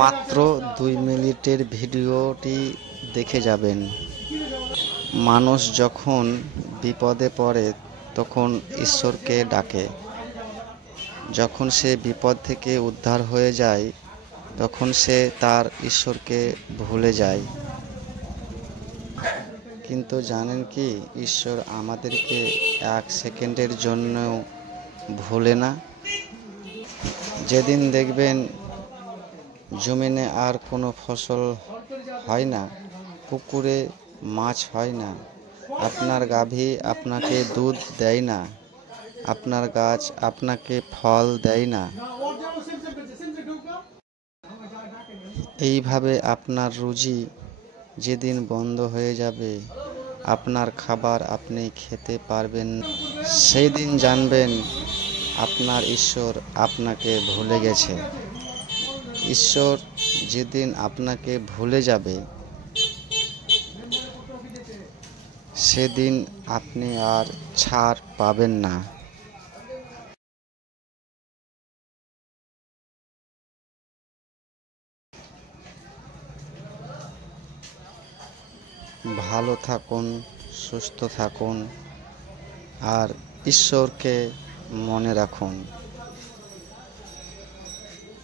মাত্র 2 মিনিটের ভিডিওটি দেখে যাবেন। মানুষ যখন বিপদে পড়ে তখন ঈশ্বরকে ডাকে। যখন সে বিপদ থেকে উদ্ধার হয়ে যায় তখন সে তার ঈশ্বরকে ভুলে যায়। কিন্তু জানেন কি, ঈশ্বর আমাদেরকে 1 সেকেন্ডের জন্যও ভোলে না। যেদিন দেখবেন জমিনে আর কোনো ফসল হয় না, পুকুরে মাছ হয় না, আপনার গাভী আপনাকে দুধ দেয় না, আপনার গাছ আপনাকে ফল দেয় না, এইভাবে আপনার রুজি যেদিন বন্ধ হয়ে যাবে, আপনার খাবার আপনি খেতে পারবেন না, সেই দিন জানবেন আপনার ঈশ্বর আপনাকে ভুলে গেছে। ঈশ্বর যেদিন আপনাকে ভুলে যাবে সেদিন আপনি আর ছাড় পাবেন না। ভালো থাকুন, সুস্থ থাকুন আর ঈশ্বরকে মনে রাখুন।